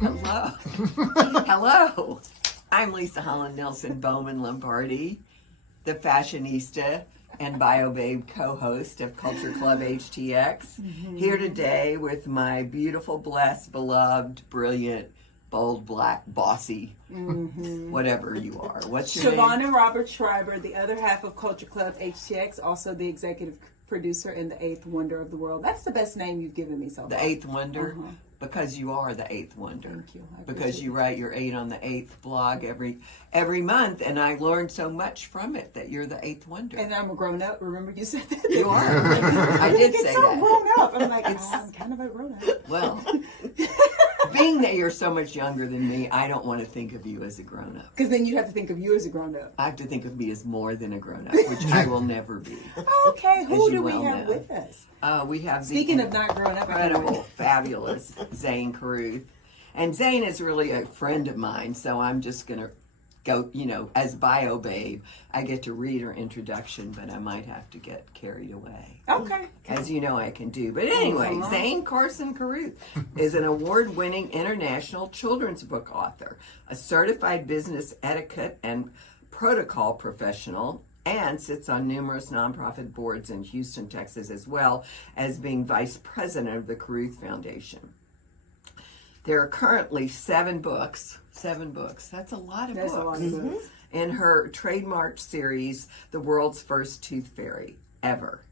Hello. Hello. I'm Leisa Holland-Nelson Bowman Lombardi, the fashionista and BioBabe co-host of Culture Club HTX. Here today with my beautiful, blessed, beloved, brilliant, bold, black, bossy, whatever you are. What's your Shavonnah name? Robert Schreiber, the other half of Culture Club HTX, also the executive producer and the eighth wonder of the world. That's the best name you've given me so far. The eighth wonder? Because you are the eighth wonder. Thank you. Because you write your 8 on the 8th blog every month, and I learned so much from it that you're the 8th wonder. And I'm a grown up. Remember you said that? You are. I did say so that. grown up. I'm like, I'm kind of a grown up. Well, being that you're so much younger than me, I don't want to think of you as a grown up. Because then you have to think of you as a grown up. I have to think of me as more than a grown up, which I will never be. Okay, who do we well have know. with us? We have Speaking the of not growing up, incredible, fabulous Zane Carruth. And Zane is really a friend of mine, so I'm just going to go, as BioBabe, I get to read her introduction, but I might have to get carried away. Okay. As you know I can do. But anyway, Zane Carson Carruth is an award-winning international children's book author, a certified business etiquette and protocol professional, and sits on numerous nonprofit boards in Houston, Texas, as well as being vice president of the Carruth Foundation. There are currently 7 books. 7 books. That's a lot of books. A lot of books. In her trademark series, The World's First Tooth Fairy Ever.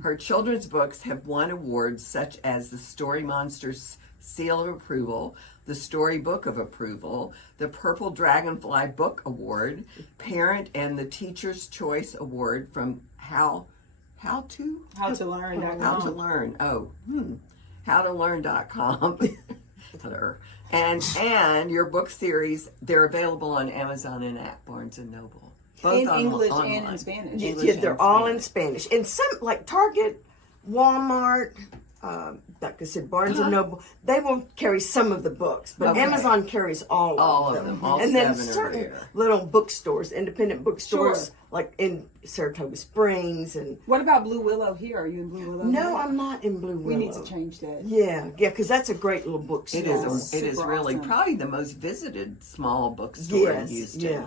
Her children's books have won awards such as the Story Monsters Seal of Approval, the Story Book of Approval, the Purple Dragonfly Book Award, Parent and the Teacher's Choice Award from How to Learn. Howtolearn.com. And your book series, they're available on Amazon and at Barnes & Noble. Both in English online. and in Spanish. Yeah, they're all in Spanish. And some, like Target, Walmart, like I said, Barnes & Noble, they will carry some of the books. But Amazon carries all of them. All and then 7 are certain there. little bookstores, independent bookstores, Sure. like in Saratoga Springs. And What about Blue Willow here? Are you in Blue Willow? no, here? I'm not in Blue Willow. We need to change that. Yeah, because that's a great little bookstore. It is Super really awesome. probably the most visited small bookstore in Yes, Houston. yeah.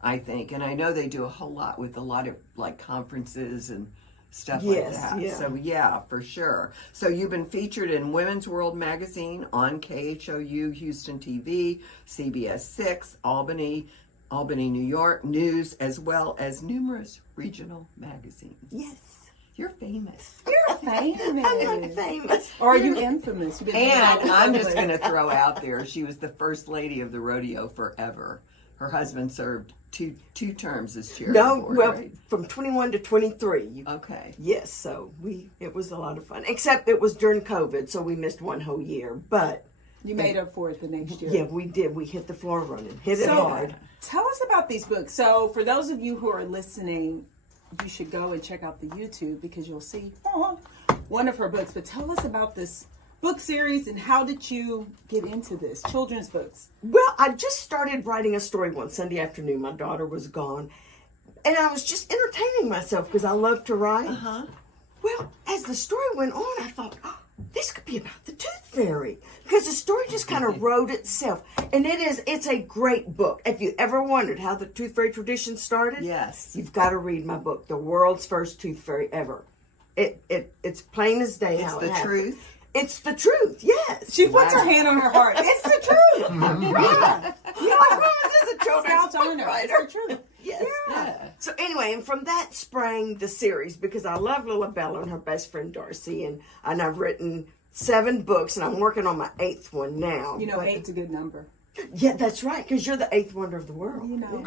I think, and I know they do a whole lot with a lot of like conferences and stuff Yes, like that. yeah. So yeah, for sure. So you've been featured in Women's World magazine, on KHOU Houston TV, CBS 6, Albany, New York News, as well as numerous regional magazines. Yes. You're famous. You're famous. I'm not famous. Or are you infamous? You've been And I'm just going going to throw out there, she was the first lady of the rodeo forever. Her husband served two terms as chair. No, board, well, right? from 21 to 23. Okay. Yes, so it was a lot of fun. Except it was during COVID, so we missed one whole year. But You made up for it the next year. yeah, we did. We hit the floor running. Hit it hard. Tell us about these books. So for those of you who are listening, you should go and check out the YouTube because you'll see one of her books. But tell us about this book series and how did you get into this? Children's books. Well, I just started writing a story one Sunday afternoon. My daughter was gone. And I was just entertaining myself because I love to write. Well, as the story went on, I thought, this could be about the Tooth Fairy. Because the story just kind of wrote itself. And it's a great book. If you ever wondered how the Tooth Fairy tradition started, Yes. you've got to read my book, The World's First Tooth Fairy Ever. It's plain as day It's how it the happened. truth. It's the truth, yes. She puts her hand on her heart. It's the truth. Yeah. You know, I promise it's a children's Sounds on book her. writer. It's the truth. Yes. Yeah. So anyway, and from that sprang the series because I love Lila Bella and her best friend Darcy, and I've written 7 books, and I'm working on my 8th one now. You know, 8's a good number. Yeah, that's right, because you're the 8th wonder of the world. You know.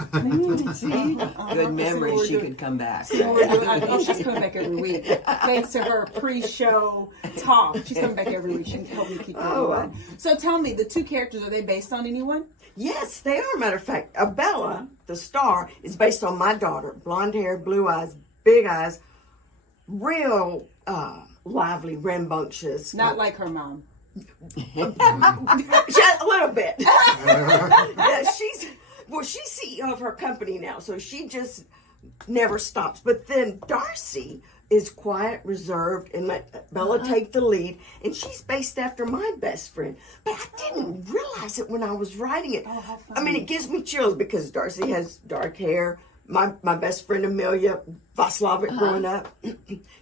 Good memory. She could come back. I know she's coming back every week. Thanks to her pre-show talk. She's coming back every week. She can help me keep it going. So tell me, the 2 characters, are they based on anyone? Yes, they are. Matter of fact, Bella, the star, is based on my daughter. Blonde hair, blue eyes, big eyes, real lively, rambunctious. Not like her mom. A little bit. Yeah, she's CEO of her company now, so she just never stops. But then Darcy is quiet, reserved, and let Bella take the lead. And she's based after my best friend. But I didn't realize it when I was writing it. Oh, how I mean, it gives me chills because Darcy has dark hair. My best friend Amelia Vaslavic growing up,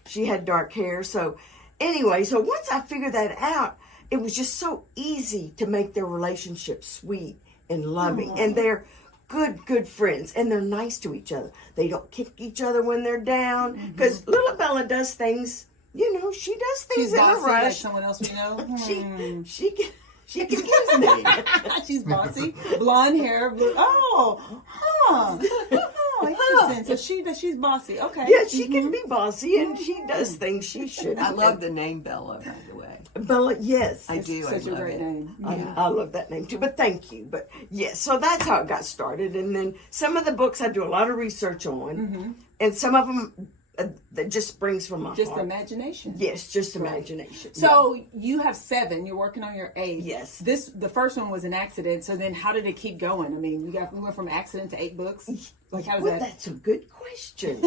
she had dark hair. So anyway, so once I figured that out, it was just so easy to make their relationship sweet and loving. And they're good friends, and they're nice to each other. They don't kick each other when they're down, because little Bella does things, she does things She's in a bossy, like rush. someone else we know. She confused me. She's bossy. Blonde hair. Blue. Oh, interesting. So she's bossy. Okay. Yeah, she can be bossy, and she does things she shouldn't. I love the name Bella, by the way. Bella, yes. I do. Such I a love great it. name. I love that name too, but thank you. But yes, so that's how it got started. And then some of the books I do a lot of research on, and some of them that just springs from my Just heart. imagination. Yes, just imagination. So you have 7. You're working on your 8th. Yes. The first one was an accident. So then, how did it keep going? I mean, we went from accident to 8 books. Like, how does Well, that? that's a good question.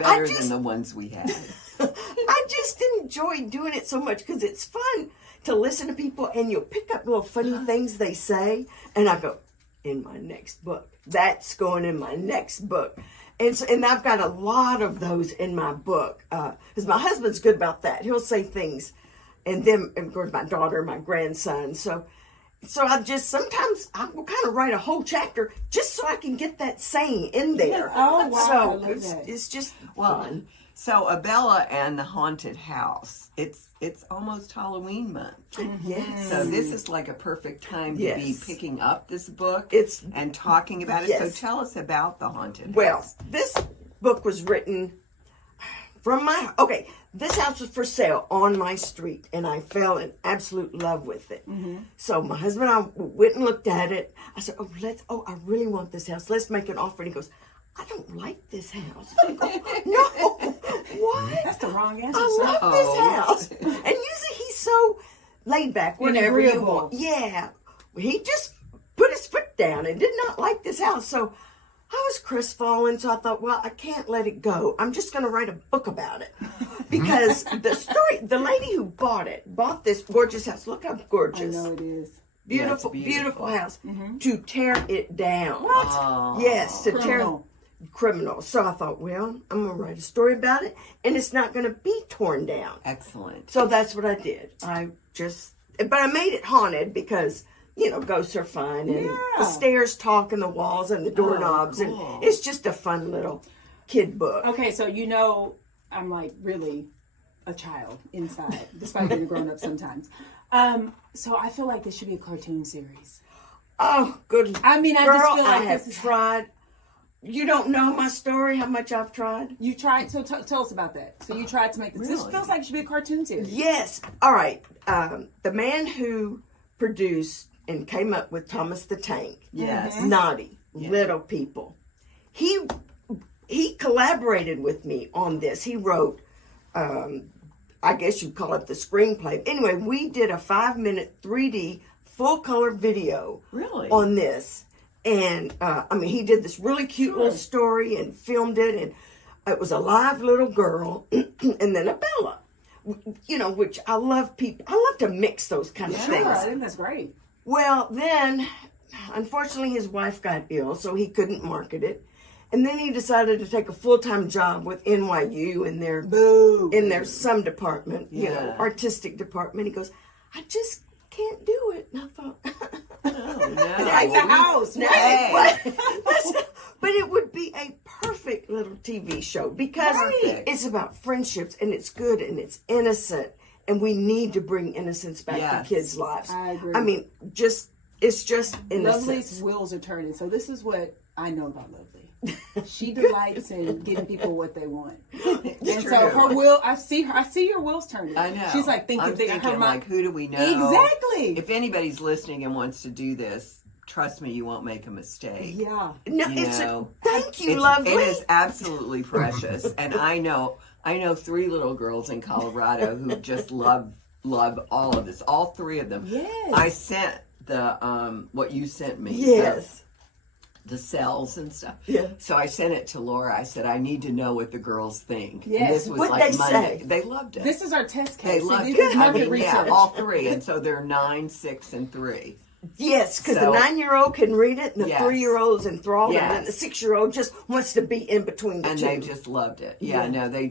Better than the ones we had. I just enjoy doing it so much because it's fun to listen to people, and you'll pick up little funny things they say, and I go, in my next book. That's going in my next book. And I've got a lot of those in my book. Because my husband's good about that. He'll say things, and then, of course, my daughter, my grandson. So sometimes I will kind of write a whole chapter just so I can get that saying in there. Oh, wow. I So love that. it's just Well, fun. so Abella and the Haunted House. It's almost Halloween month. Yes. So this is like a perfect time to be Yes. picking up this book It's- and talking about it. Yes. So tell us about the Haunted Well, House. this book was written from this house was for sale on my street, and I fell in absolute love with it. So my husband and I went and looked at it. I said, I really want this house. Let's make an offer. And he goes, I don't like this house. I go, no, what? That's the wrong answer. I sir. love this house. And usually he's so laid back, whatever you agreeable. want. Yeah. He just put his foot down and did not like this house. So I was crestfallen, so I thought, well, I can't let it go. I'm just going to write a book about it. Because the lady who bought this gorgeous house. Look how I gorgeous. know it is. Beautiful, Yeah, it's beautiful house. To tear it down. Oh. Yes, to Criminal. criminal. So I thought, well, I'm going to write a story about it, and it's not going to be torn down. Excellent. So that's what I did. But I made it haunted because, ghosts are fun, and the stairs talk, and the walls, and the doorknobs, cool. and it's just a fun little kid book. Okay, so I'm like really a child inside, despite being a grown up sometimes. So I feel like this should be a cartoon series. Oh, good. I mean, I Girl, just feel like I have this is tried. You don't know my story, how much I've tried. You tried, so tell us about that. So you tried to make this. This Really? feels like it should be a cartoon series. Yes. All right. The man who produced and came up with Thomas the Tank, Yes. Naughty Little People, he collaborated with me on this. He wrote, I guess you'd call it the screenplay. Anyway, we did a 5-minute 3D full color video Really? on this. And he did this really cute little story and filmed it, and it was a live little girl and then a Bella. Which I love I love to mix those kind of Sure, things. I think that's great. Well, then, unfortunately, his wife got ill, so he couldn't market it. And then he decided to take a full-time job with NYU in their some department, artistic department. He goes, I just can't do it. And I thought, Oh, no. Like the house. Hey. but it would be a perfect little TV show because Perfect. it's about friendships, and it's good, and it's innocent, and we need to bring innocence back Yes. to kids' lives. I agree. It's just innocence. Lovely's wheels are turning. So this is what I know about Lovely. She delights in giving people what they want. And so her will, I see your wheels turning. I know. She's like I'm thinking, her mind. like, who do we know? Exactly. If anybody's listening and wants to do this, trust me, you won't make a mistake. Yeah. No, You it's know, thank you, It's- lovely. It is absolutely precious, and I know 3 little girls in Colorado who just love all of this. All 3 of them. Yes. I sent the what you sent me. Yes. the cells and stuff. Yeah. So I sent it to Laura. I said, I need to know what the girls think. Yes. And this was What'd like they Monday. say? They loved it. This is our test They case. loved See, it. this is I market mean, research. all three. And so they're 9, 6, and 3. Yes, because So- the 9-year-old can read it, and the Yes. 3-year-old's enthralled, Yes. and then the 6-year-old just wants to be in between the And two. they just loved it. Yeah, no, they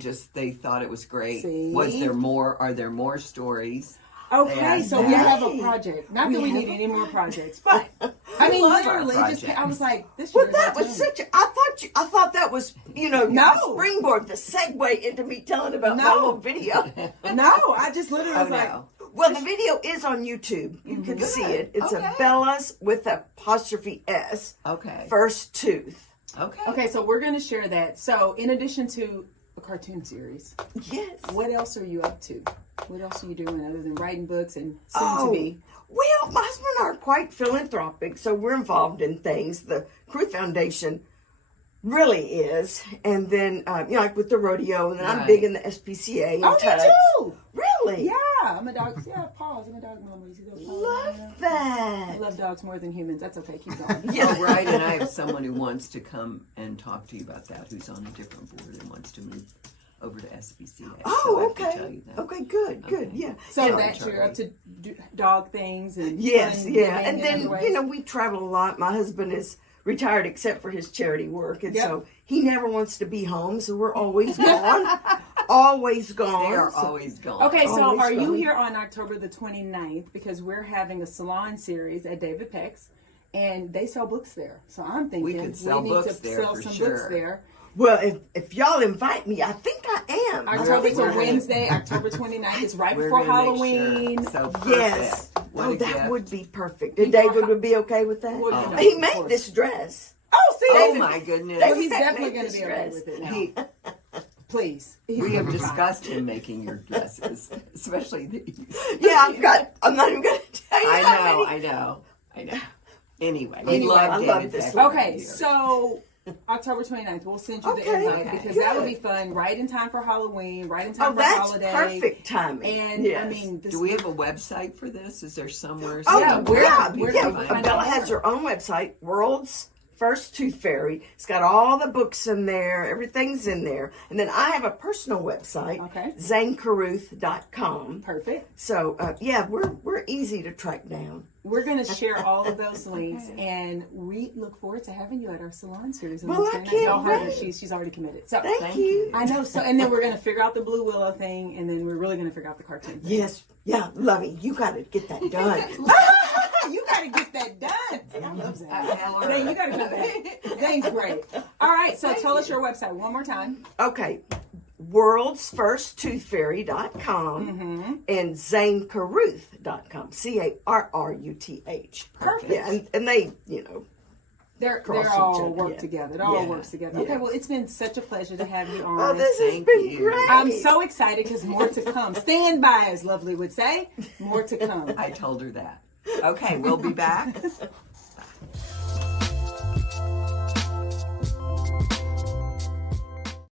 thought it was great. See? Are there more stories? Okay, Yeah. so we have a Yay. project. Not We that we have need a any more projects, but I mean, love our literally, just project. I was like, this Well, year that was such a. I thought that was, No. the springboard, the segue into me telling about my No. little video. No, I just literally Oh, was like, no. Well, the video is on YouTube. You can see it. It's Okay. a Bella's with apostrophe S. Okay. First tooth. Okay. okay, so we're going to share that. So, in addition to a cartoon series, Yes. what else are you up to? What else are you doing other than writing books and soon to be? Well, my husband and I are quite philanthropic, so we're involved in things. The Carruth Foundation really is. And then, like with the rodeo, and then I'm Right. big in the SPCA. And Oh, me tugs. too. Really? Yeah, I'm a dog. Yeah, pause. I'm a dog mama. You see those paws? Love I that. love dogs more than humans. That's okay. Keep going. Yeah. Oh, right, and I have someone who wants to come and talk to you about that, who's on a different board and wants to move over to SPCA. Oh, so I have to tell okay. you that. Okay, good, good, Okay. yeah. So Yeah, that Charlie. you're up to dog things and Yes, fun yeah. living And in then, other ways? we travel a lot. My husband is retired except for his charity work. And Yep. so he never wants to be home. So we're always gone. Always gone. They are So- always gone. Okay, so Always are you going. here on October the 29th? Because we're having a salon series at David Peck's, and they sell books there. So I'm thinking We could sell need books to there sell for some sure. books there. Well, if y'all invite me, I think I am. October's we're a gonna- Wednesday, October 29th. It's right We're before gonna make Halloween. Sure. So perfect. Yes. What Oh, a that gift. would be perfect. And David would be okay with that? Well, you know, He of made course. this dress. Oh, see, Oh David, my goodness. well, David he's Peck definitely made going to this be okay dress. with it now. He, Please. we have discussed him making your dresses, especially these. Yeah, I'm not even going to tell you how I many. know. Anyway, Anyway, we love I David love this Peck one. Okay, here. so October 29th, we'll send you the Okay, invite okay, because good. that would be fun. Right in time for Halloween, right in time Oh, for that's holiday. perfect timing. And Yes. I mean, this, Do we have a website for this? Is there somewhere? Oh, Yeah, somewhere we're- yeah, we're yeah. gonna find Bella out has more. her own website, World's First Tooth Fairy. It's got all the books in there. Everything's in there. And then I have a personal website, Okay. ZaneCarruth.com. perfect. So, yeah, we're easy to track down. We're going to share all of those links, and we look forward to having you at our salon series. on Well, the I 29th. can't Y'all heard her. wait. She's already committed. So Thank you. I know. So, and then we're going to figure out the Blue Willow thing, and then we're really going to figure out the cartoon thing. Yes, yeah, Lovey, you got to get that done. You got to get that done. I love Zane. All Zane, you right. got to do that. Zane's great. All right, so tell us your website one more time. Okay, worldsfirsttoothfairy.com and ZaneCarruth.com. CARRUTH. Perfect. Yeah, and they, They're Cross each all other, work yeah. together. It all Yeah, works together. yeah. Okay, well, it's been such a pleasure to have you on. oh, this has Thank been you. great. I'm so excited because more to come. Stand by, as Lovely would say. More to come. I told her that. Okay, we'll be back.